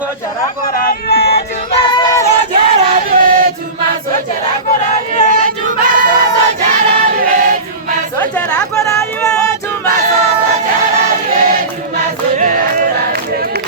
sojara korariwe, Juma sojara riwe, Juma sojara korariwe, Juma sojara riwe, Juma sojara korariwe, Juma sojara riwe, Juma sojara korariwe,